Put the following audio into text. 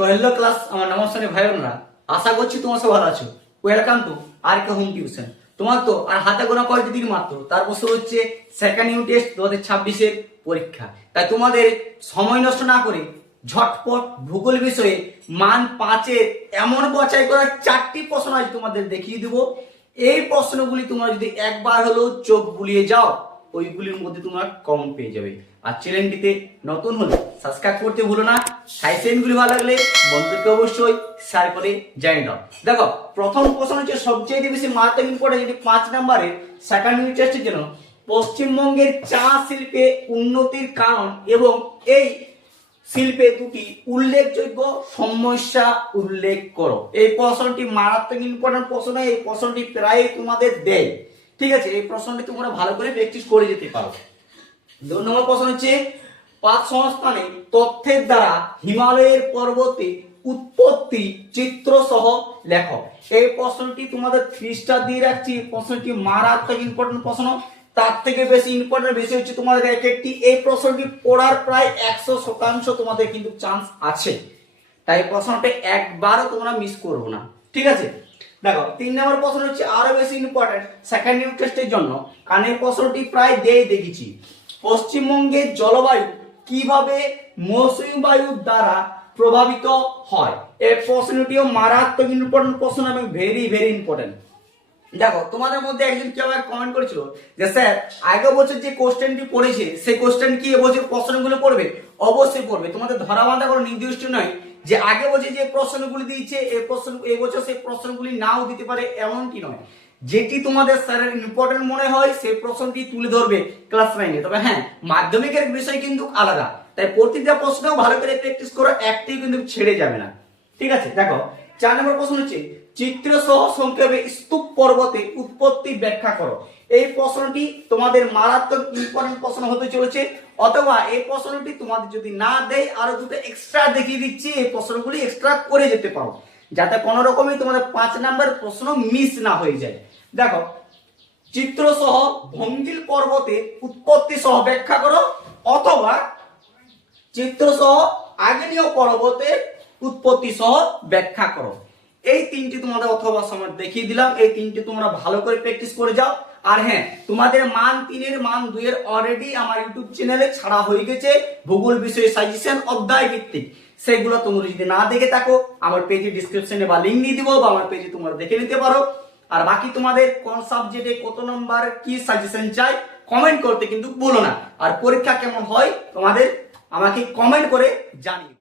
So hello class, আমার নমস্কার ভাই বোনরা, আশা করছি তোমার সব ভালো আছো। Welcome to R K home tuition. তোমার তো আর হাতে গোনা কয়েকটি দিন মাত্র, তারপর শুরু হচ্ছে সেকেন্ড ইউনিট টেস্ট 2026-এর পরীক্ষা। তাই তোমাদের সময় নষ্ট না করে ঝটপট ভূগোল বিষয়ে মান 5-এর এমন বাছাই করা 4টি প্রশ্ন আজ তোমাদের দেখিয়ে দেবো। এই প্রশ্নগুলি তোমরা যদি একবার হলেও চোখ বুলিয়ে যাও, ওইগুলির মধ্যে তোমরা কমন পেয়ে যাবে। আর চ্যানেলটিতে নতুন হলে সাবস্ক্রাইব করতে ভুলো না। সাইসেনগুলি ভালো লাগলে বন্ধুকে অবশ্যই শেয়ার করে জানিয়ে দাও। দেখো, প্রথম প্রশ্ন হচ্ছে সবচেয়ে বেশি মারাত্মক ইম্পর্টেন্ট, যেটি 5 নম্বরের সেকেন্ড ইউনিট টেস্টের জন্য। পশ্চিমবঙ্গের চা শিল্পে উন্নতির কারণ এবং এই শিল্পে দুটি উল্লেখযোগ্য সমস্যা উল্লেখ করো। এই প্রশ্নটি মারাত্মক ইম্পর্টেন্ট প্রশ্ন। এই প্রশ্নটি প্রায় তোমাদের দেয়, ঠিক আছে? এই প্রশ্নটি তোমরা ভালো করে প্র্যাকটিস করে যেতে পারো। 2 নম্বর প্রশ্ন হচ্ছে পাঁচ সংস্থানে তথ্যের দ্বারা হিমালয়ের পর্বতে উৎপত্তি চিত্র সহ লেখো। এই প্রশ্নটি তোমাদের 3 স্টার দিয়ে রাখছি। এই প্রশ্নটি মারাত্মক ইম্পর্টেন্ট প্রশ্ন। তার থেকে বেশি ইম্পর্টেন্ট বেশি হচ্ছে তোমাদের একটি এই প্রশ্নটি পড়ার প্রায় 100% তোমাদের কিন্তু চান্স আছে। তাই প্রশ্নটা একবারও তোমরা মিস করবো না, ঠিক আছে? দেখো, 3 নম্বর প্রশ্ন হচ্ছে আরো বেশি ইম্পর্টেন্ট সেকেন্ড ইউনিট টেস্টের জন্য, কারণ এই প্রশ্নটি প্রায় দেখেছি। পশ্চিমবঙ্গের জলবায়ু কিভাবে মৌসুমী বায়ুর দ্বারা প্রভাবিত হয়? এই প্রশ্নটিও মারাত্মক ইম্পর্টেন্ট প্রশ্ন এবং ভেরি ইম্পর্টেন্ট। দেখো, তোমাদের মধ্যে একজন কেউ কমেন্ট করেছিল যে স্যার আগের বছর যে কোশ্চেনটি পড়েছে সেই কোশ্চেন কি এবছর প্রশ্নগুলো পড়বে? অবশ্যই পড়বে। তোমাদের ধরা বাঁধা কোনো নির্দিষ্ট নয় যে আগে বছর যে প্রশ্নগুলি দিয়েছে এই বছর সেই প্রশ্নগুলি নাও দিতে পারে, এমনটি নয়। যেটি তোমাদের স্যারের ইম্পর্টেন্ট মনে হয় সেই প্রশ্নটি তুলে ধরবে ক্লাস 9-এ। তবে হ্যাঁ, মাধ্যমিকের বিষয় কিন্তু আলাদা, তাই প্রতিটা প্রশ্ন ভালো করে প্র্যাকটিস করো, একটি কিন্তু ছেড়ে যাবে না, ঠিক আছে? দেখো, 4 নম্বর প্রশ্ন হচ্ছে চিত্র সহ সংক্ষেপে স্তূপ পর্বতের উৎপত্তি ব্যাখ্যা করো। এই প্রশ্নটি তোমাদের মারাত্মক ইম্পর্টেন্ট প্রশ্ন হতে চলেছে। অথবা এই প্রশ্নটি তোমাদের যদি না দেয়, আরো দুটো এক্সট্রা দেখিয়ে দিচ্ছি, এই প্রশ্নগুলি এক্সট্রা করে যেতে পারো, যাতে কোনো রকমই তোমাদের 5 নম্বর প্রশ্ন মিস না হয়ে যায়। দেখো, চিত্র সহ ভঙ্গিল পর্বতের উৎপত্তি সহ ব্যাখ্যা করো, অথবা চিত্র সহ আগ্নেয় পর্বতের উৎপত্তি সহ ব্যাখ্যা করো। এই 3টি তোমাদের অথবা সময় দেখিয়ে দিলাম। এই 3টি তোমরা ভালো করে প্র্যাকটিস করে যাও। আর হ্যাঁ, তোমাদের মান 3-এর মান 2-এর অলরেডি আমার ইউটিউব চ্যানেলে ছাড়া হয়ে গেছে ভূগোল বিষয়ে সাজেশন অধ্যায় ভিত্তিক। সেগুলো তোমরা যদি না দেখে থাকো, আমার পেজে ডেসক্রিপশনে বা লিংক দিয়ে দিব, বা আমার পেজে তোমরা দেখে নিতে পারো। আর বাকি তোমাদের কোন সাবজেক্টে কত নম্বর কি সাজেশন চাই কমেন্ট করতে কিন্তু ভুলো না। আর পরীক্ষা কেমন হয় তোমাদের আমাকে কমেন্ট করে জানিও।